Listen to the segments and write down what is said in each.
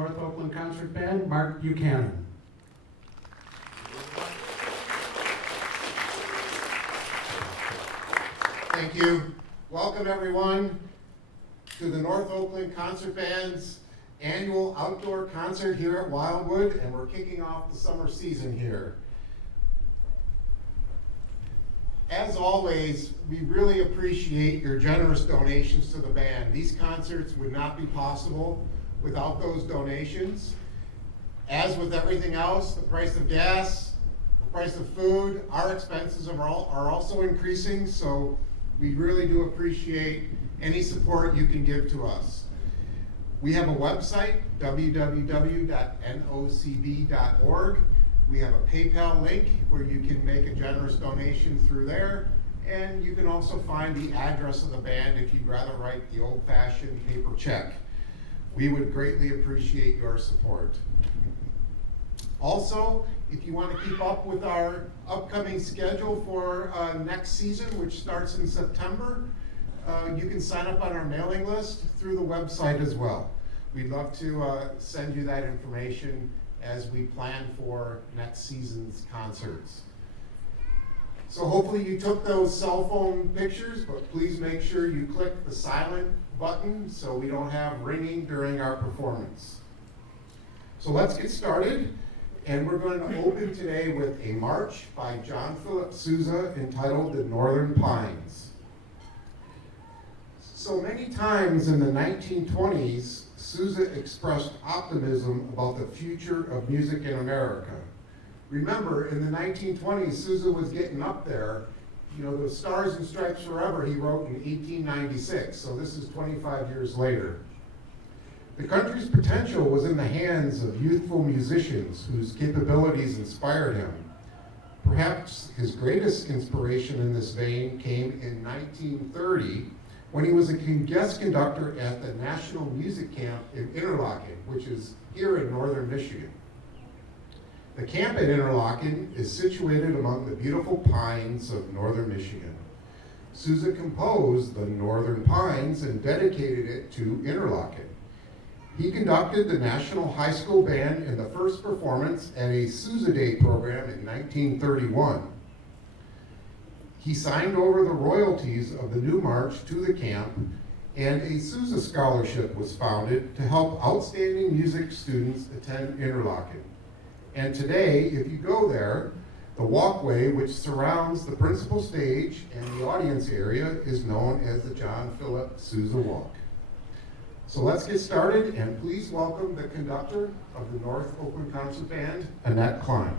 North Oakland Concert Band, Mark Buchanan. Thank you. Welcome everyone to the North Oakland Concert Band's annual outdoor concert here at Wildwood, and we're kicking off the summer season here. As always, we really appreciate your generous donations to the band. These concerts would not be possible without those donations. As with everything else, the price of gas, the price of food, our expenses are also increasing, so we really do appreciate any support you can give to us. We have a website, www.nocb.org. We have a PayPal link where you can make a generous donation through there, and you can also find the address of the band if you'd rather write the old-fashioned paper check. We would greatly appreciate your support. Also, if you want to keep up with our upcoming schedule for next season, which starts in September, you can sign up on our mailing list through the website as well. We'd love to send you that information as we plan for next season's concerts. So hopefully you took those cell phone pictures, but please make sure you click the silent button so we don't have ringing during our performance. So let's get started, and we're going to open today with a march by John Philip Sousa entitled The Northern Pines. So many times in the 1920s, Sousa expressed optimism about the future of music in America. Remember, in the 1920s, Sousa was getting up there. You know, the Stars and Stripes Forever he wrote in 1896, so this is 25 years later. The country's potential was in the hands of youthful musicians whose capabilities inspired him. Perhaps his greatest inspiration in this vein came in 1930, when he was a guest conductor at the National Music Camp in Interlochen, which is here in northern Michigan. The camp at Interlochen is situated among the beautiful pines of northern Michigan. Sousa composed the Northern Pines and dedicated it to Interlochen. He conducted the National High School Band in the first performance at a Sousa Day program in 1931. He signed over the royalties of the new march to the camp, and a Sousa Scholarship was founded to help outstanding music students attend Interlochen. And today, if you go there, the walkway which surrounds the principal stage and the audience area is known as the John Philip Sousa Walk. So let's get started, and please welcome the conductor of the North Oakland Concert Band, Annette Klein.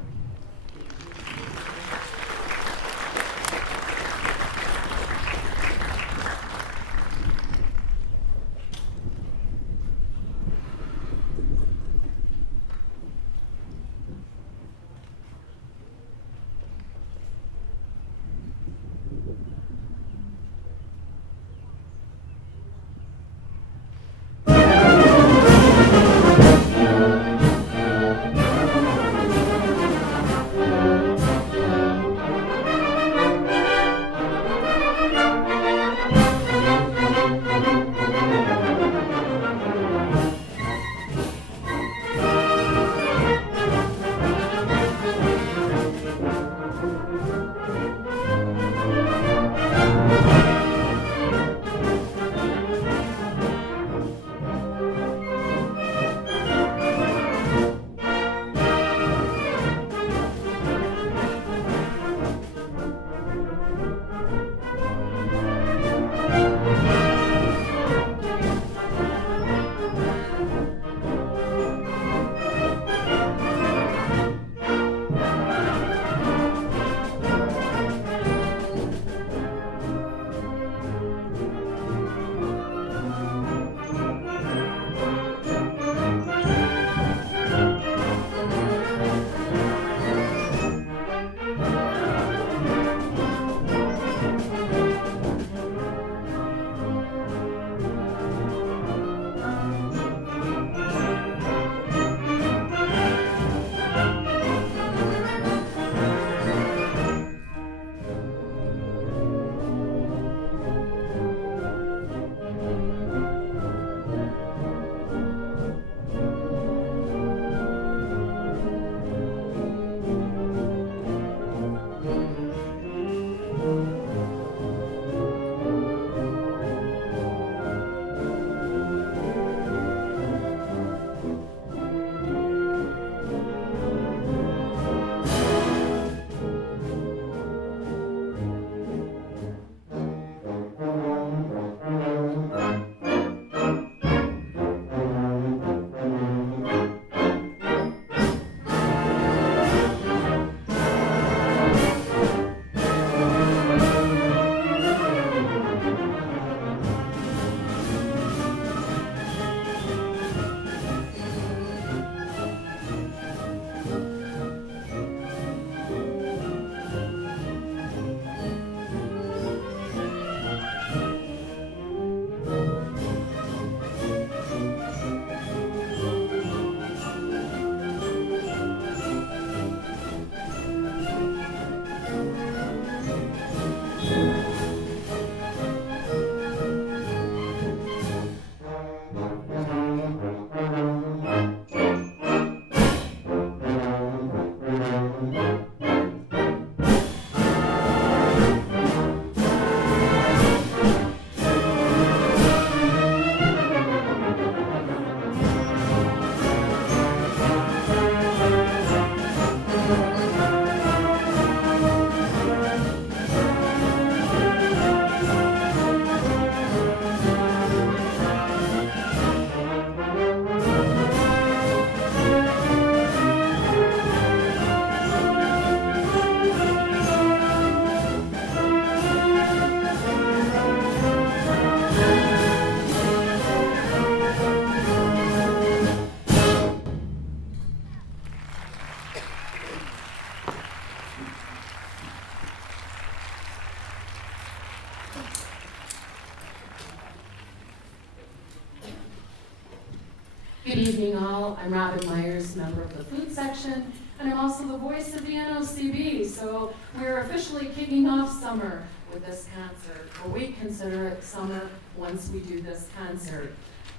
Good evening, all. I'm Robin Myers, member of the food section, and I'm also the voice of the NOCB. So we're officially kicking off summer with this concert, or we consider it summer once we do this concert.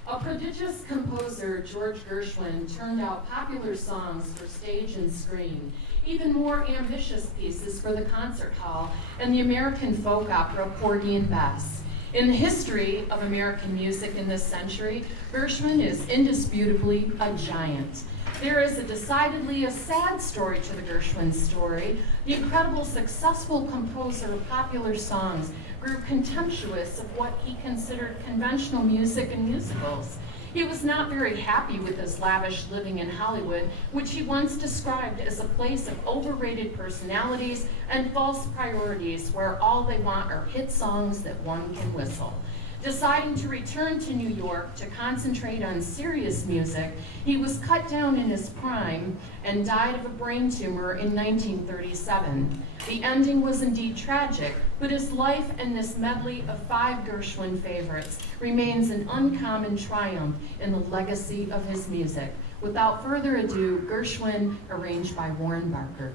A prodigious composer, George Gershwin, turned out popular songs for stage and screen, even more ambitious pieces for the concert hall and the American folk opera Porgy and Bess. In the history of American music in this century, Gershwin is indisputably a giant. There is decidedly a sad story to the Gershwin story. The incredible successful composer of popular songs grew contemptuous of what he considered conventional music and musicals. He was not very happy with his lavish living in Hollywood, which he once described as a place of overrated personalities and false priorities where all they want are hit songs that one can whistle. Deciding to return to New York to concentrate on serious music, he was cut down in his prime and died of a brain tumor in 1937. The ending was indeed tragic, but his life and this medley of 5 Gershwin favorites remains an uncommon triumph in the legacy of his music. Without further ado, Gershwin, arranged by Warren Barker.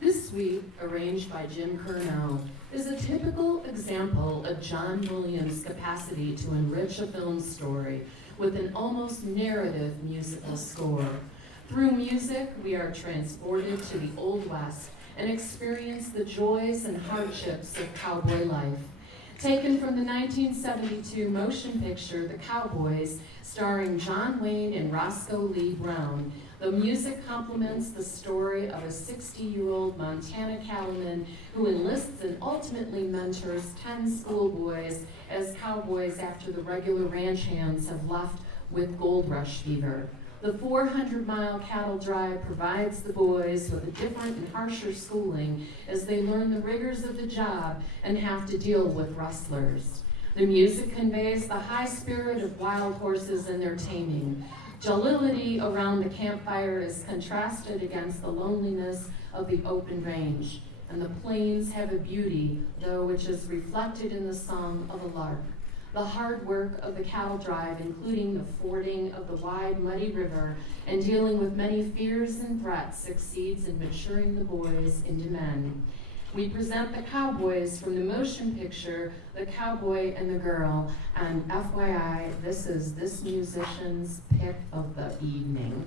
This suite, arranged by Jim Cornell, is a typical example of John Williams' capacity to enrich a film story with an almost narrative musical score. Through music, we are transported to the Old West and experience the joys and hardships of cowboy life. Taken from the 1972 motion picture, The Cowboys, starring John Wayne and Roscoe Lee Brown, the music complements the story of a 60-year-old Montana cattleman who enlists and ultimately mentors 10 schoolboys as cowboys after the regular ranch hands have left with gold rush fever. The 400-mile cattle drive provides the boys with a different and harsher schooling as they learn the rigors of the job and have to deal with rustlers. The music conveys the high spirit of wild horses and their taming. Jollity around the campfire is contrasted against the loneliness of the open range, and the plains have a beauty, though, which is reflected in the song of a lark. The hard work of the cattle drive, including the fording of the wide, muddy river and dealing with many fears and threats, succeeds in maturing the boys into men. We present the cowboys from the motion picture, The Cowboy and the Girl, and FYI, this is this musician's pick of the evening.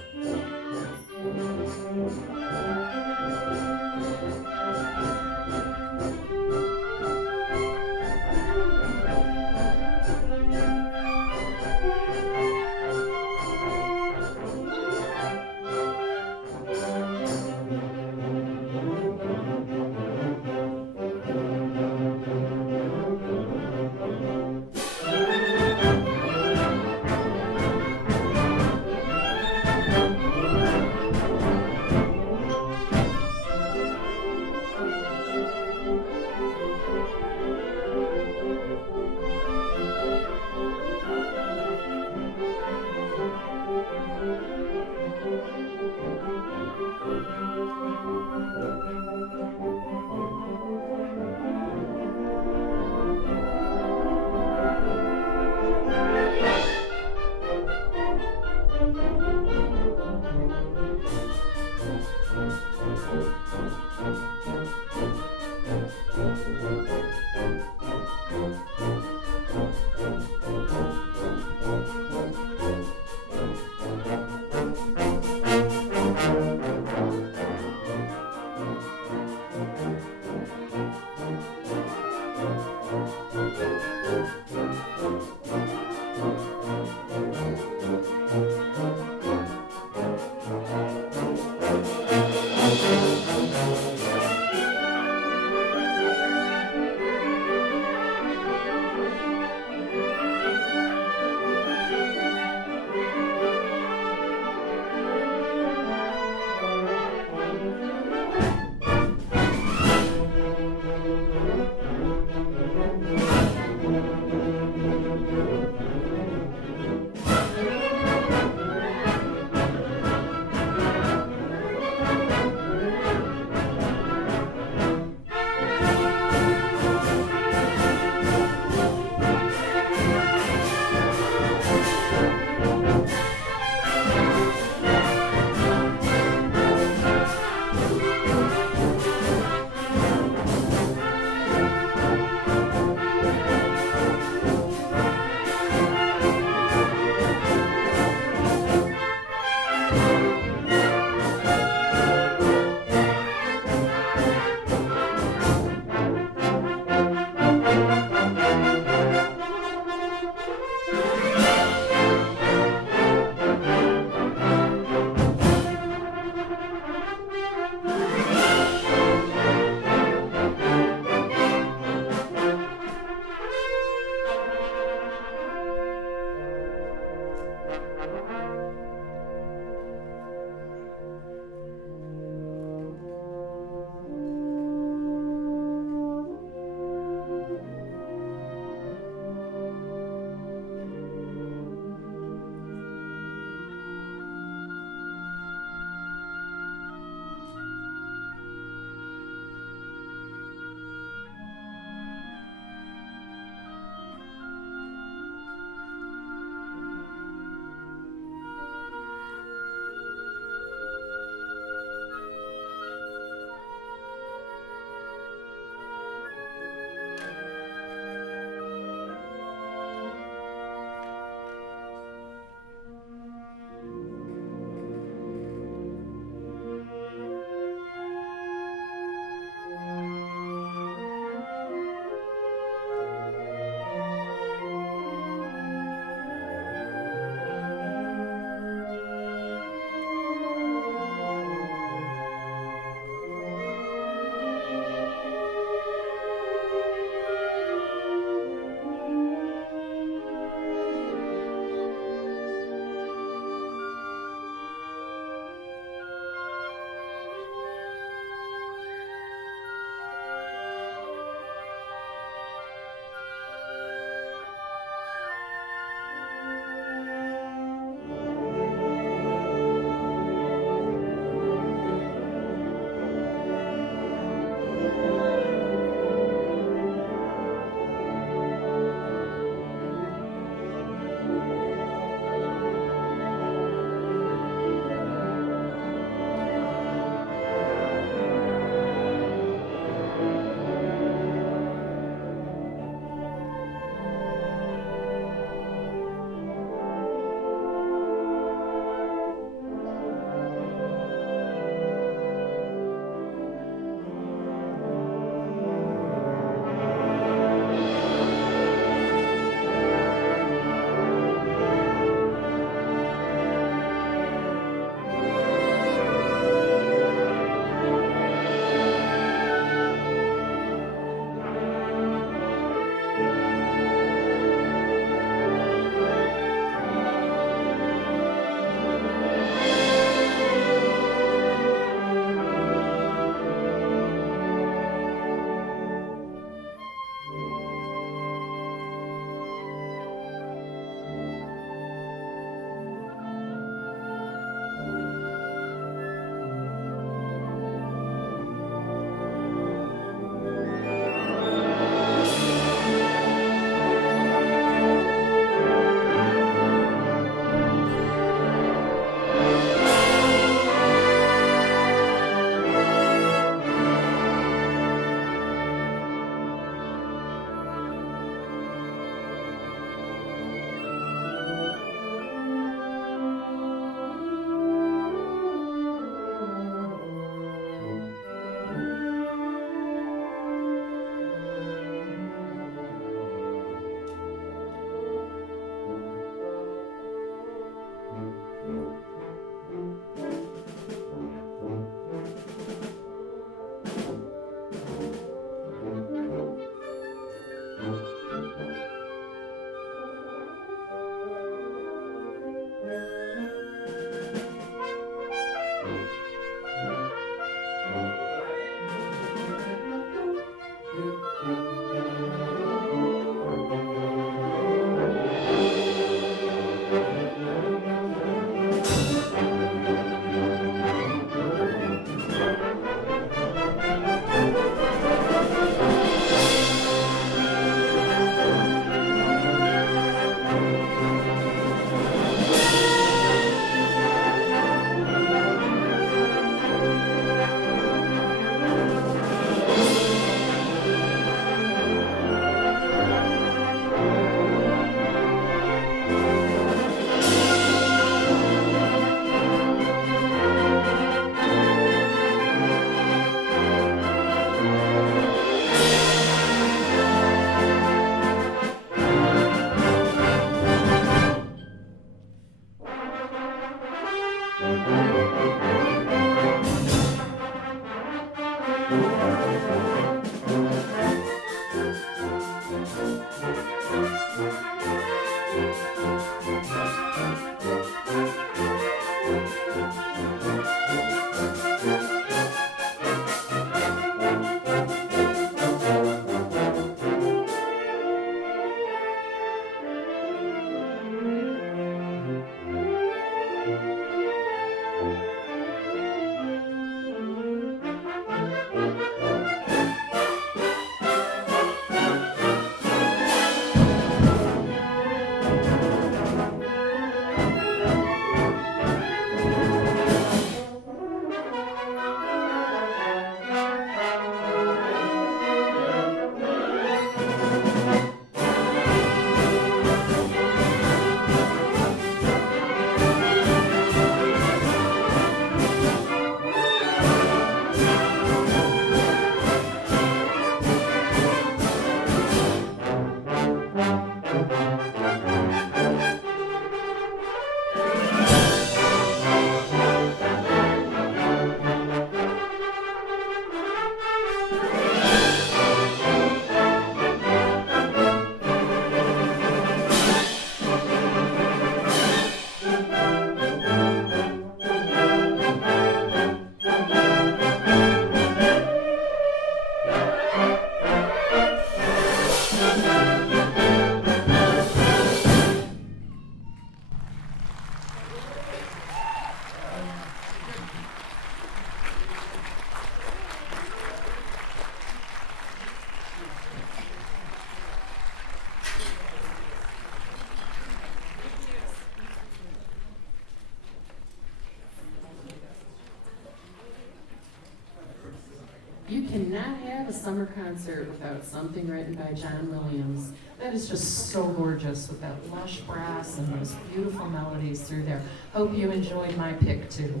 You cannot have a summer concert without something written by John Williams. That is just so gorgeous with that lush brass and those beautiful melodies through there. Hope you enjoyed my pick too.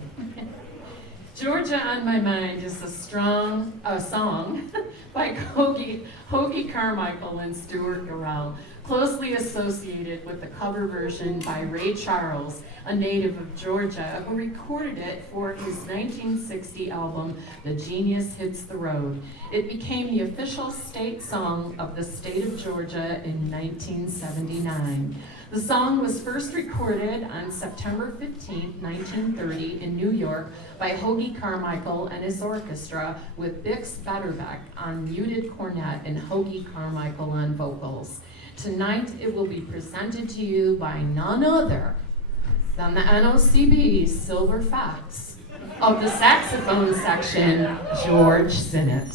Georgia on My Mind is a song by Hoagie Carmichael and Stuart Garrell, closely associated with the cover version by Ray Charles, a native of Georgia, who recorded it for his 1960 album, The Genius Hits the Road. It became the official state song of the state of Georgia in 1979. The song was first recorded on September 15, 1930 in New York by Hoagie Carmichael and his orchestra with Bix Beiderbecke on muted cornet and Hoagie Carmichael on vocals. Tonight it will be presented to you by none other than the NOCB Silver Fox of the saxophone section, George Sinnott.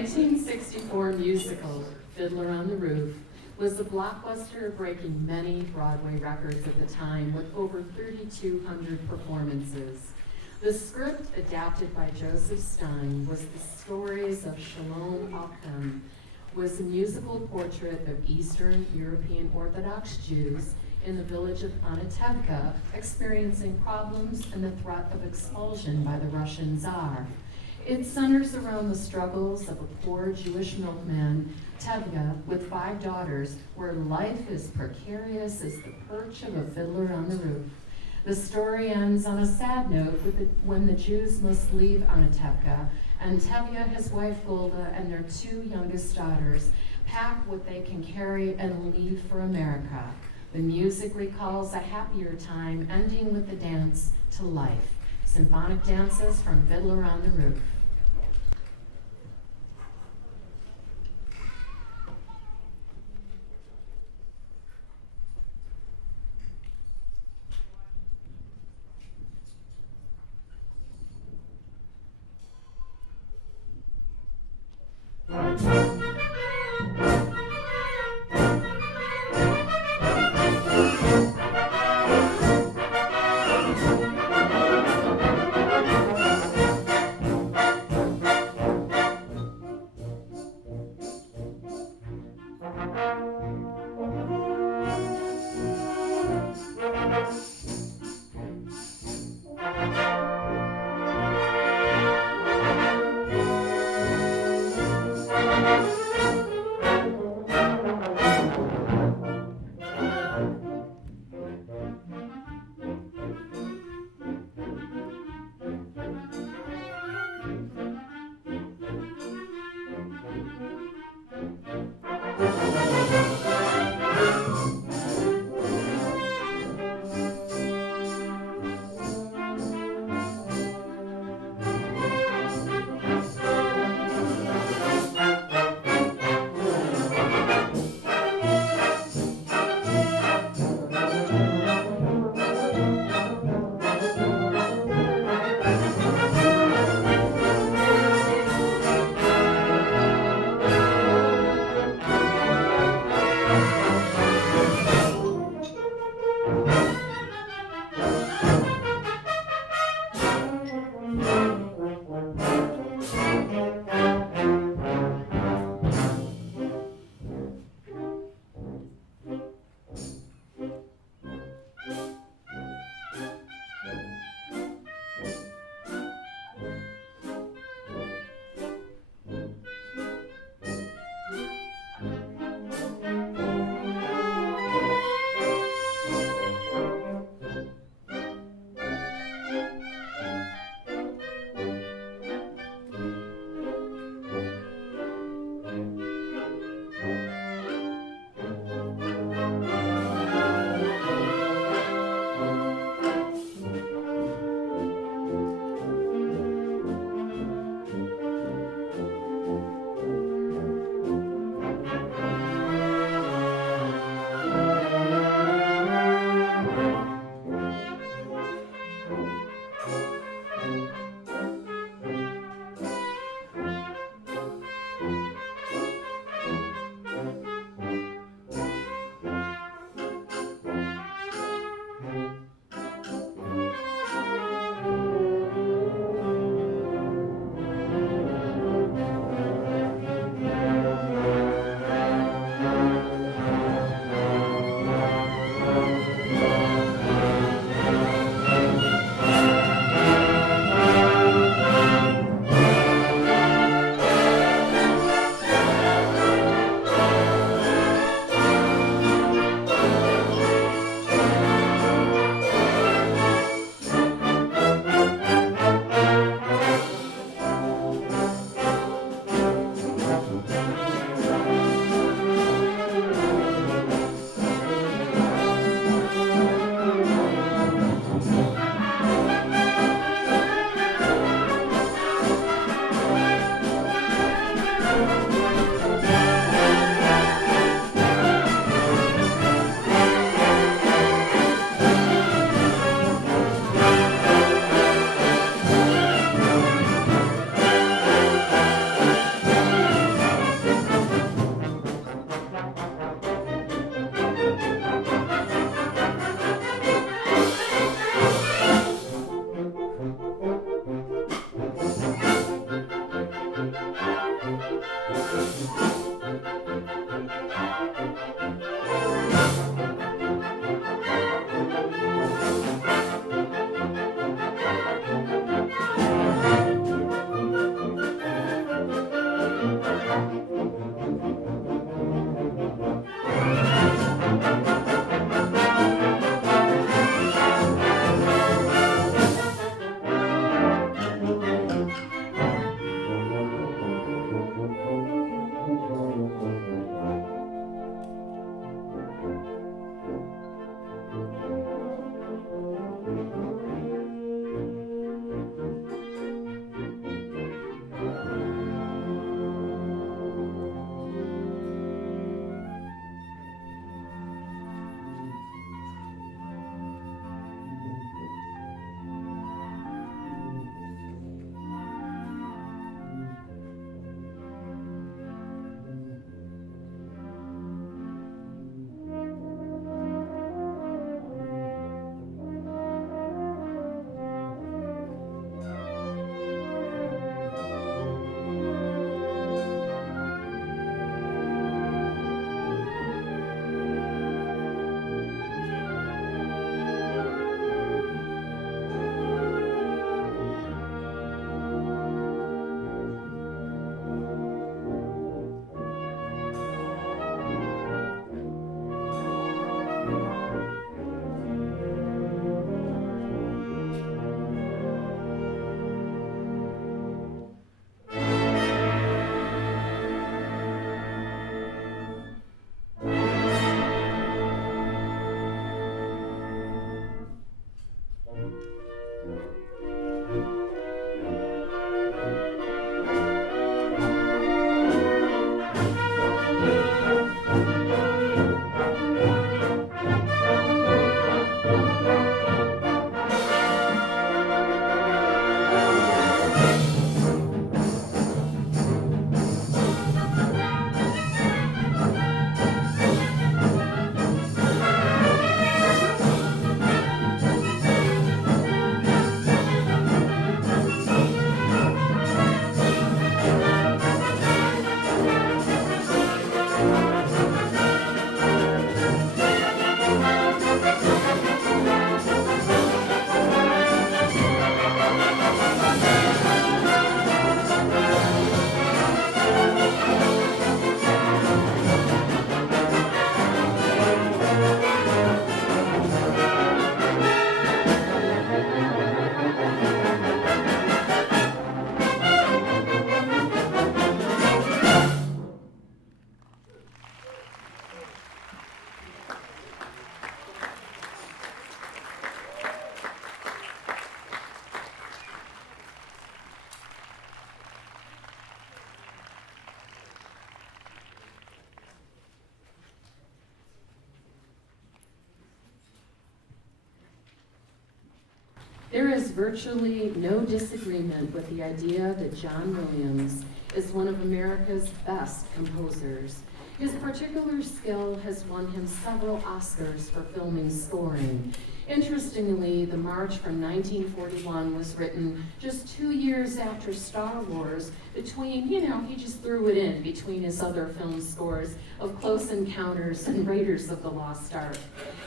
1964 musical, Fiddler on the Roof, was a blockbuster breaking many Broadway records at the time with over 3,200 performances. The script, adapted by Joseph Stein, was the stories of Shalom Aleichem, was a musical portrait of Eastern European Orthodox Jews in the village of Anatevka experiencing problems and the threat of expulsion by the Russian Tsar. It centers around the struggles of a poor Jewish milkman, Tevga, with 5 daughters, where life is precarious as the perch of a fiddler on the roof. The story ends on a sad note when the Jews must leave Anatevka, and Tevya, his wife Golda, and their 2 youngest daughters pack what they can carry and leave for America. The music recalls a happier time, ending with the dance to life. Symphonic dances from Fiddler on the Roof. There is virtually no disagreement with the idea that John Williams is one of America's best composers. His particular skill has won him several Oscars for filming scoring. Interestingly, the March from 1941 was written just 2 years after Star Wars, between, he just threw it in between his other film scores of Close Encounters and Raiders of the Lost Ark.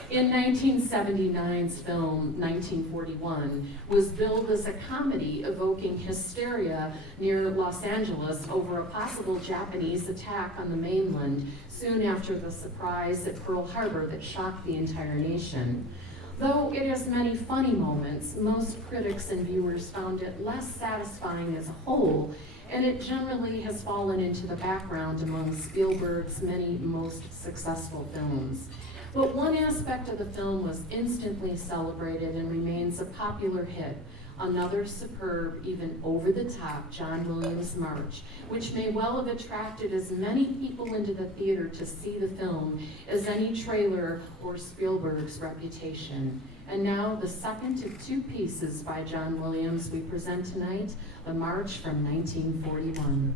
In 1979's film, 1941, was billed as a comedy evoking hysteria near Los Angeles over a possible Japanese attack on the mainland soon after the surprise at Pearl Harbor that shocked the entire nation. Though it has many funny moments, most critics and viewers found it less satisfying as a whole, and it generally has fallen into the background among Spielberg's many most successful films. But one aspect of the film was instantly celebrated and remains a popular hit, another superb, even over-the-top John Williams March, which may well have attracted as many people into the theater to see the film as any trailer or Spielberg's Reputation. And now, the second of two pieces by John Williams we present tonight, the March from 1941.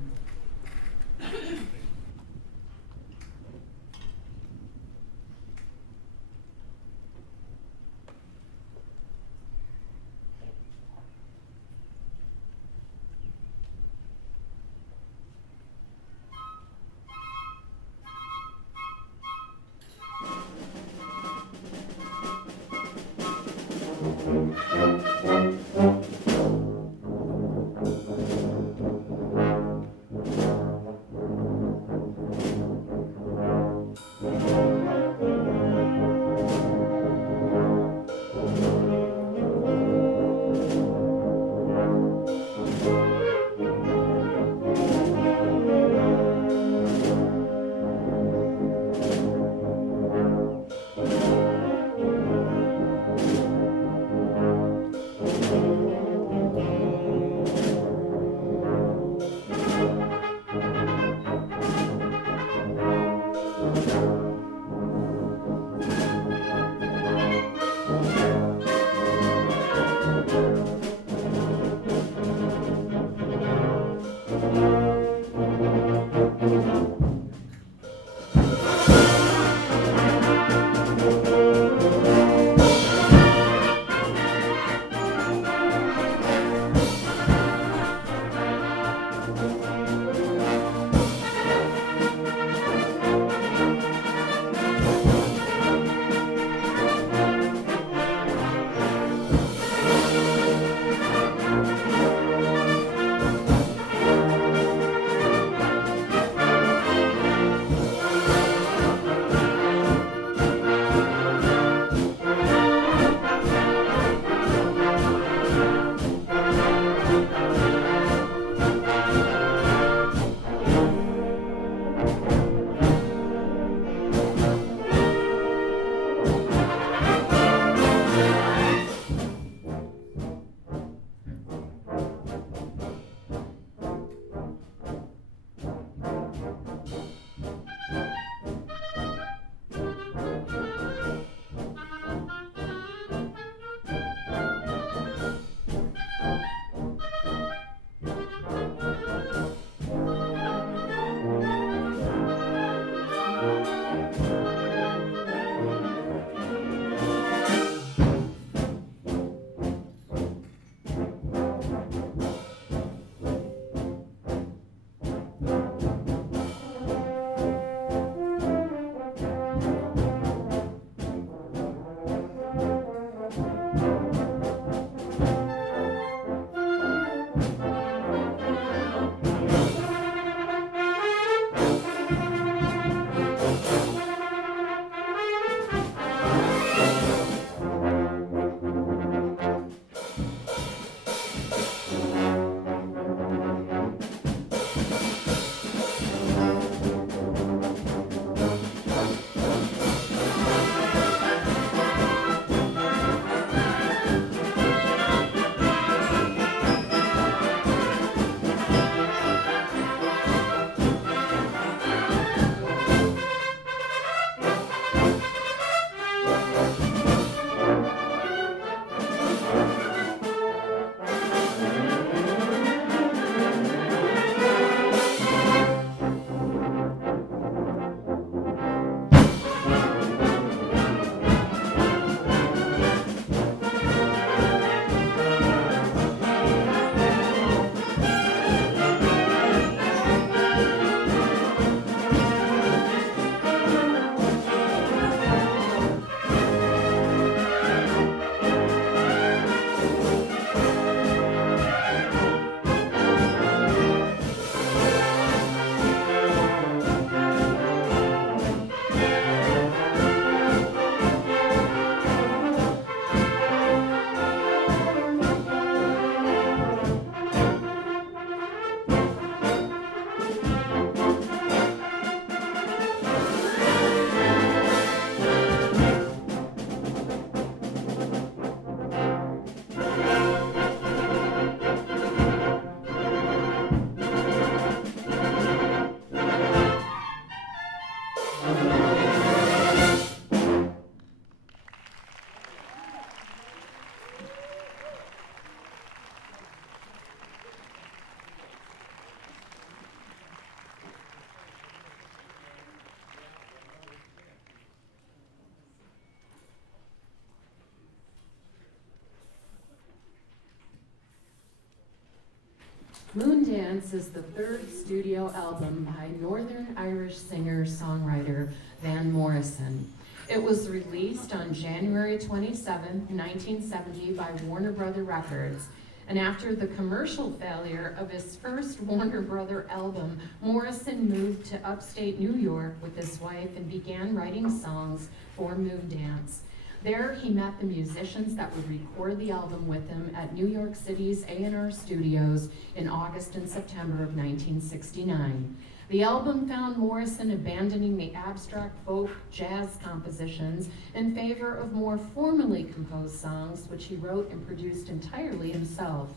Moondance is the third studio album by Northern Irish singer-songwriter Van Morrison. It was released on January 27, 1970 by Warner Brother Records. And after the commercial failure of his first Warner Brother album, Morrison moved to upstate New York with his wife and began writing songs for Moondance. There he met the musicians that would record the album with him at New York City's A&R Studios in August and September of 1969. The album found Morrison abandoning the abstract folk jazz compositions in favor of more formally composed songs, which he wrote and produced entirely himself.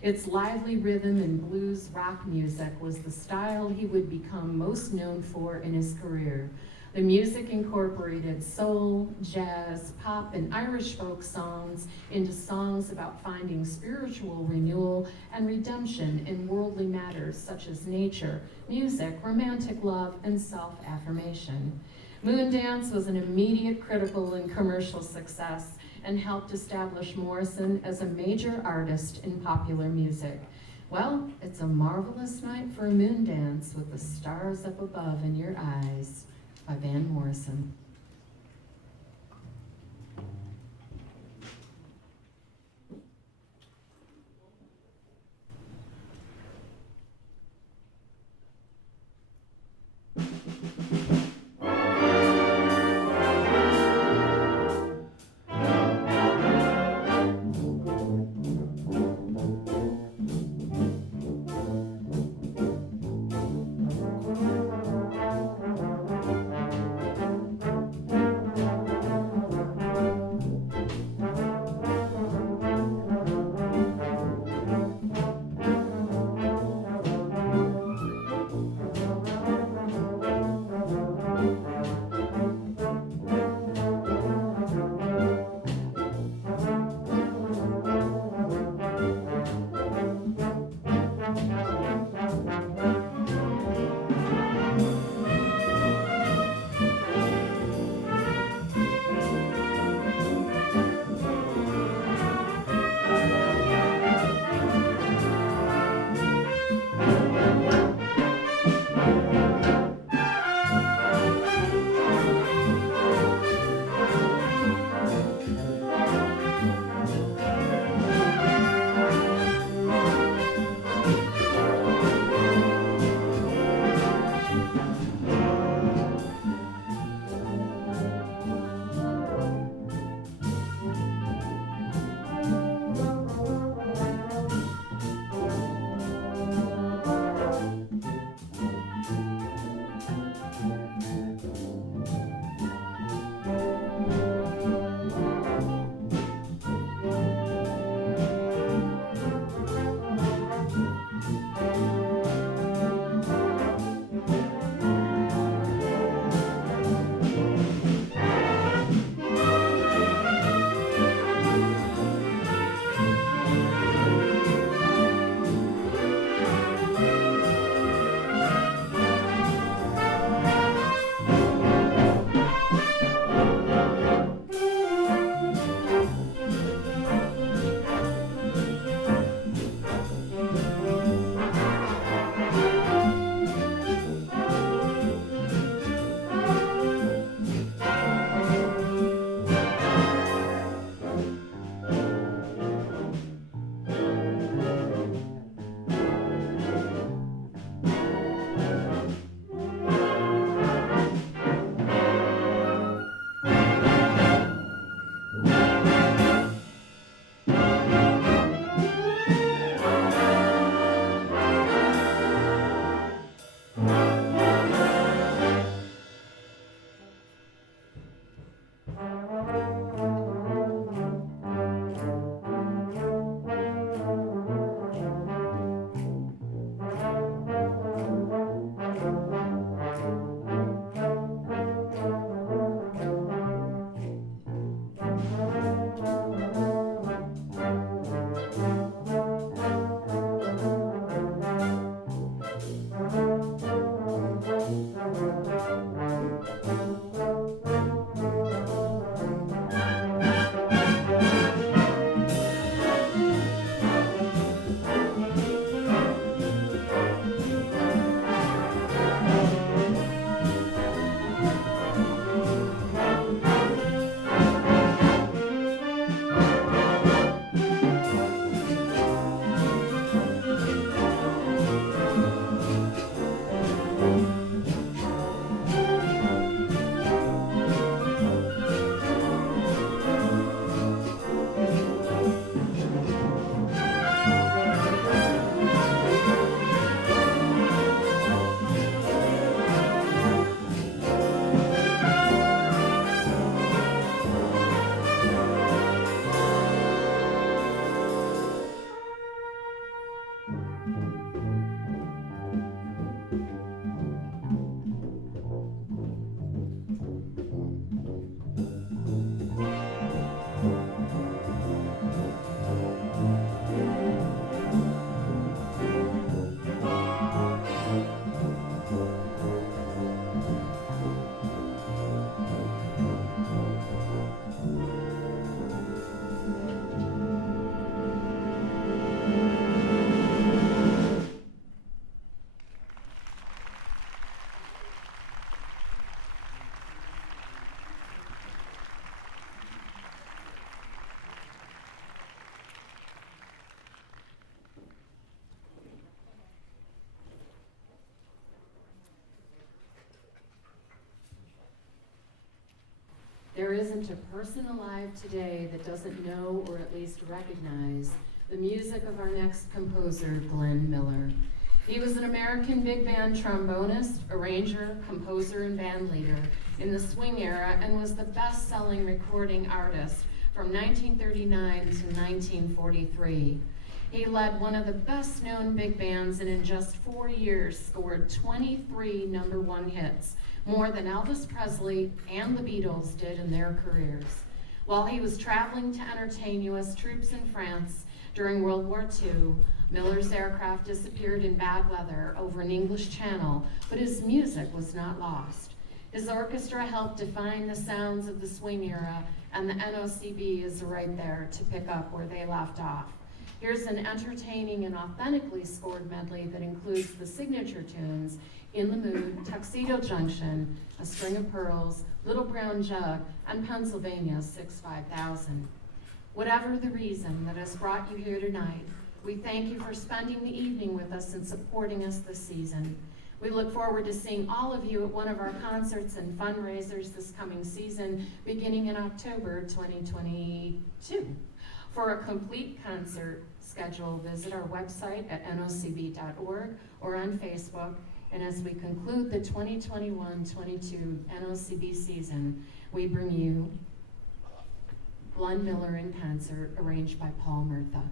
Its lively rhythm and blues rock music was the style he would become most known for in his career. The music incorporated soul, jazz, pop, and Irish folk songs into songs about finding spiritual renewal and redemption in worldly matters such as nature, music, romantic love, and self-affirmation. Moondance was an immediate critical and commercial success and helped establish Morrison as a major artist in popular music. Well, it's a marvelous night for a Moondance with the stars up above in your eyes. By Van Morrison. There isn't a person alive today that doesn't know or at least recognize the music of our next composer, Glenn Miller. He was an American big band trombonist, arranger, composer, and band leader in the swing era and was the best-selling recording artist from 1939 to 1943. He led one of the best-known big bands and in just 4 years scored 23 #1 hits, more than Elvis Presley and the Beatles did in their careers. While he was traveling to entertain U.S. troops in France during World War II, Miller's aircraft disappeared in bad weather over an English channel, but his music was not lost. His orchestra helped define the sounds of the swing era, and the NOCB is right there to pick up where they left off. Here's an entertaining and authentically scored medley that includes the signature tunes In the Mood, Tuxedo Junction, A String of Pearls, Little Brown Jug, and Pennsylvania 6-5000. Whatever the reason that has brought you here tonight, we thank you for spending the evening with us and supporting us this season. We look forward to seeing all of you at one of our concerts and fundraisers this coming season, beginning in October 2022. For a complete concert schedule, visit our website at nocb.org or on Facebook. And as we conclude the 2021-22 NOCB season, we bring you Glenn Miller in concert, arranged by Paul Murtha.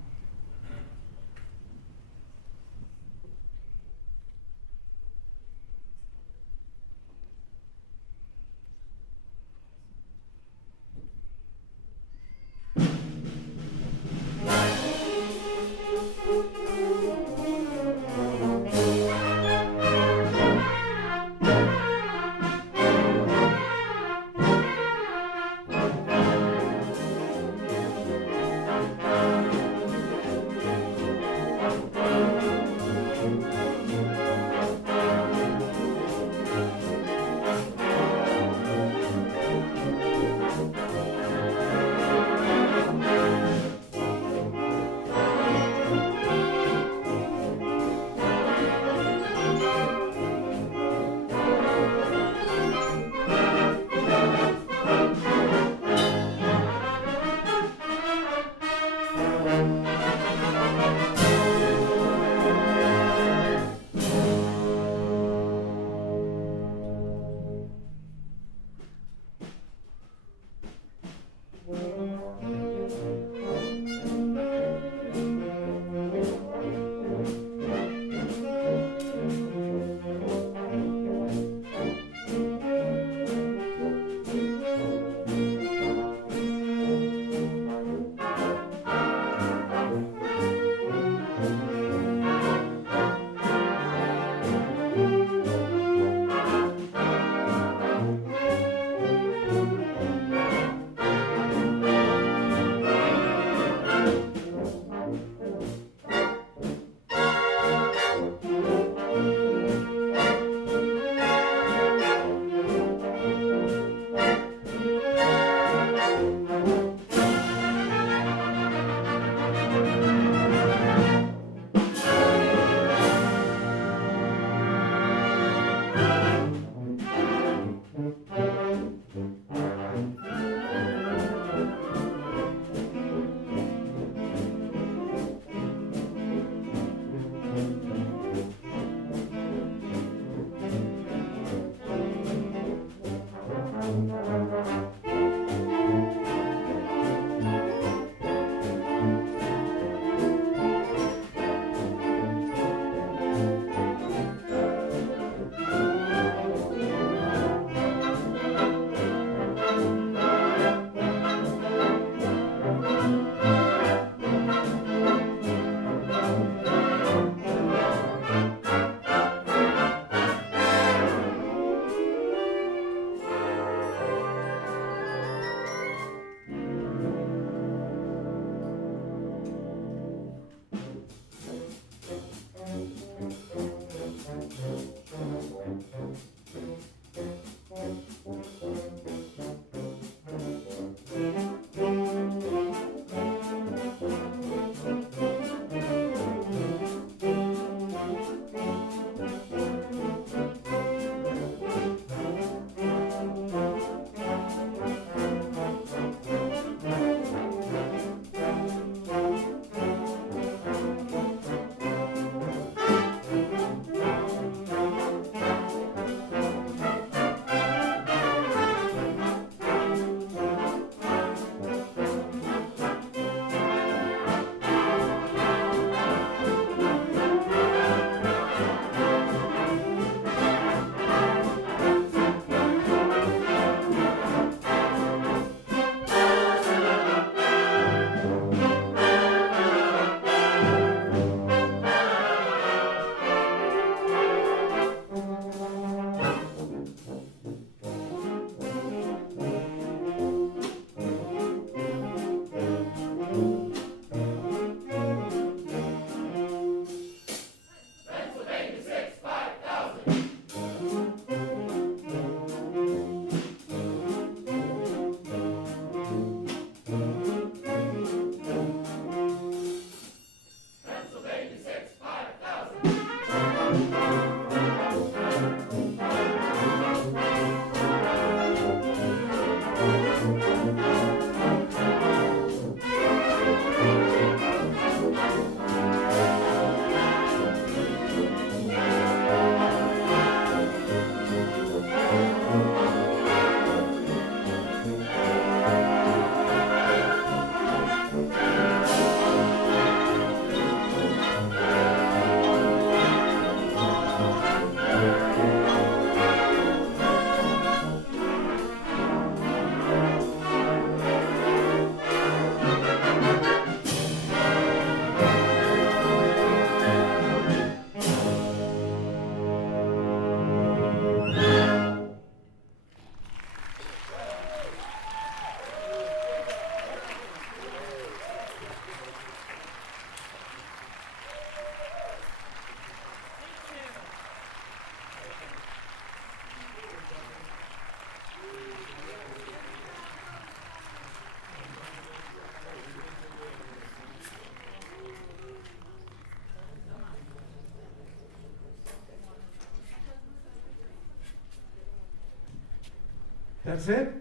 That's it?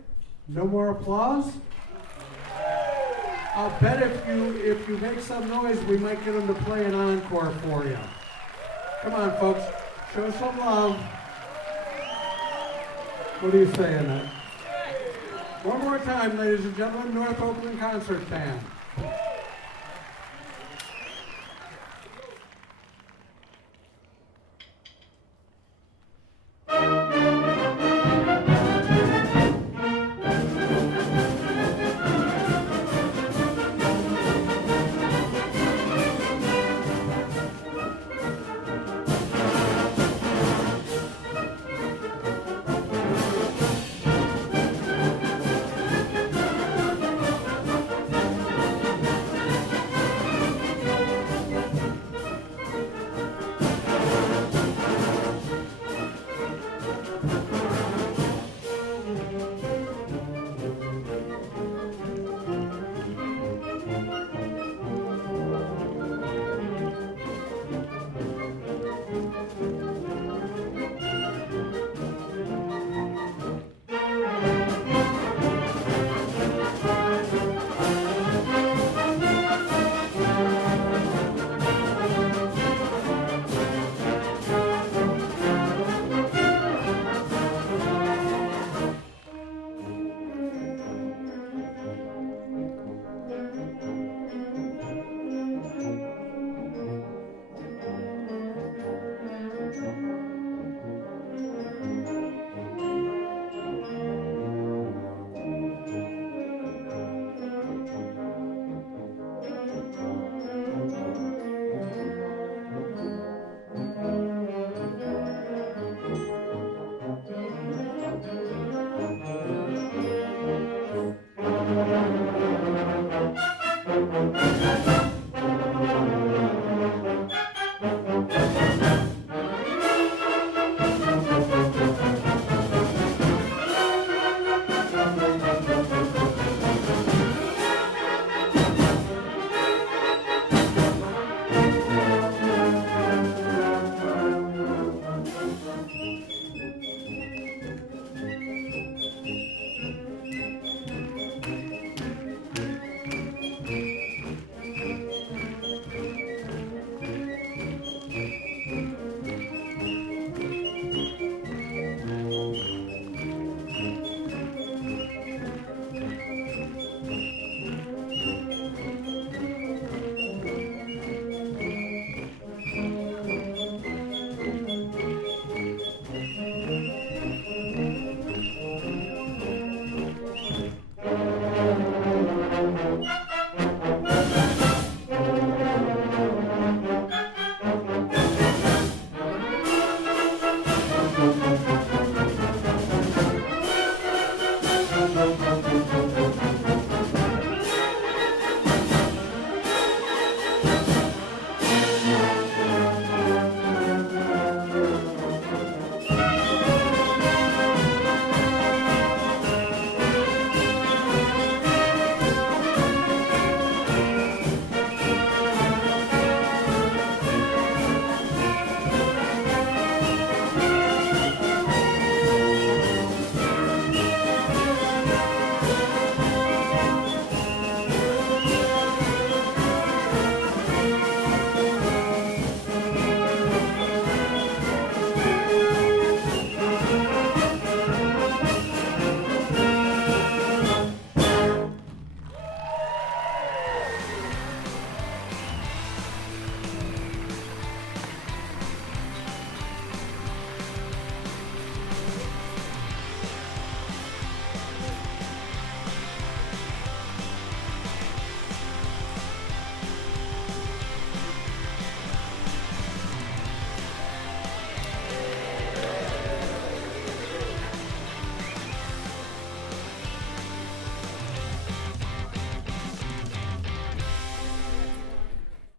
No more applause? I'll bet if you make some noise, we might get them to play an encore for you. Come on, folks. Show some love. What do you say on that? One more time, ladies and gentlemen, North Oakland Concert Band.